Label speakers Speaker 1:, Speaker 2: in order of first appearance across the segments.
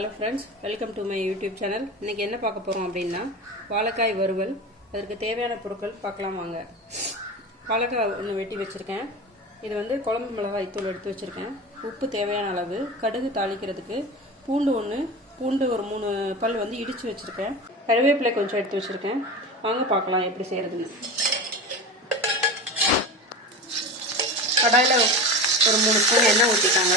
Speaker 1: Hello friends welcome to my YouTube channel இன்றைக்கி என்ன பார்க்க போகிறோம் அப்படின்னா வாழைக்காய் வறுவல். அதற்கு தேவையான பொருட்கள் பார்க்கலாம் வாங்க. வாழைக்காய் ஒன்று வெட்டி வச்சுருக்கேன். இது வந்து குழம்பு மிளகாய் தூள் எடுத்து வச்சுருக்கேன். உப்பு தேவையான அளவு கடுகு தாளிக்கிறதுக்கு பூண்டு ஒன்று பூண்டு ஒரு மூணு பல் வந்து இடித்து வச்சுருக்கேன். கருவேப்பிலை கொஞ்சம் எடுத்து வச்சுருக்கேன். வாங்க பார்க்கலாம் எப்படி செய்கிறதுன்னு கடாயில் ஒரு மூணு ஸ்பூன் எண்ணெய் ஊற்றிட்டாங்க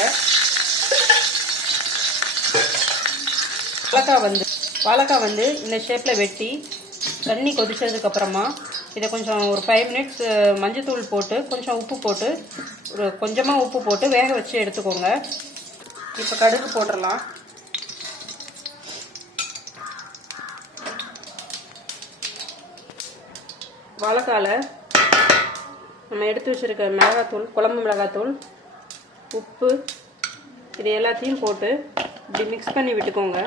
Speaker 1: வாழைக்காய் வந்து வாழைக்காய் வந்து இந்த ஷேப்பில் வெட்டி தண்ணி கொதித்ததுக்கப்புறமா இதை கொஞ்சம் ஒரு ஃபைவ் மினிட்ஸ் மஞ்சத்தூள் போட்டு கொஞ்சம் உப்பு போட்டு ஒரு கொஞ்சமாக உப்பு போட்டு வேக வச்சு எடுத்துக்கோங்க. இப்போ கடுகு போட்டுடலாம் வாழைக்கால நம்ம எடுத்து வச்சுருக்க மிளகாத்தூள் குழம்பு மிளகாத்தூள் உப்பு இது எல்லாத்தையும் போட்டு இப்படி மிக்ஸ் பண்ணி விட்டுக்கோங்க.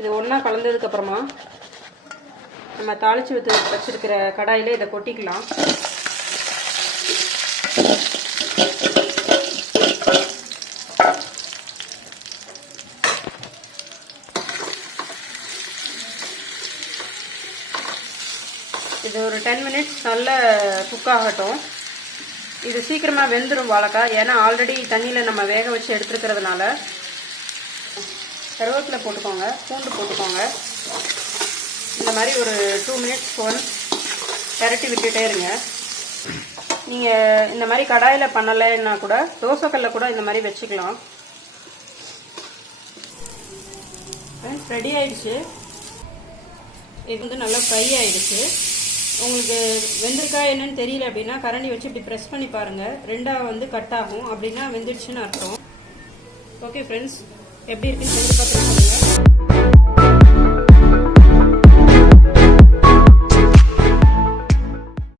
Speaker 1: இது ஒன்றா கலந்ததுக்கப்புறமா நம்ம தாளித்து வச்சு வச்சுருக்கிற கடாயில் இதை கொட்டிக்கலாம். இது ஒரு டென் மினிட்ஸ் நல்ல குக் ஆகட்டும். இது சீக்கிரமாக வெந்துடும் வாழைக்காய். ஏன்னா ஆல்ரெடி தண்ணியில் நம்ம வேக வச்சு எடுத்துருக்கிறதுனால கருவேப்பிலை போட்டுக்கோங்க பூண்டு போட்டுக்கோங்க. இந்த மாதிரி ஒரு டூ மினிட்ஸ் ஒன் பெரட்டி விட்டுட்டே இருங்க. நீங்கள் இந்த மாதிரி கடாயில் பண்ணலைன்னா கூட தோசைக்கல்ல கூட இந்த மாதிரி வச்சுக்கலாம். ரெடி ஆயிடுச்சு. இது வந்து நல்லா ஃப்ரை ஆயிடுச்சு. உங்களுக்கு வெந்திருக்கா என்னன்னு தெரியல அப்படின்னா கரண்டி வச்சு இப்படி ப்ரெஸ் பண்ணி பாருங்கள் ரெண்டாக வந்து கட் ஆகும். அப்படின்னா வெந்துடுச்சுன்னு அர்த்தம். ஓகே ஃப்ரெண்ட்ஸ் எப்படி இருக்குன்னு சொல்லி பார்த்துருக்கோம்.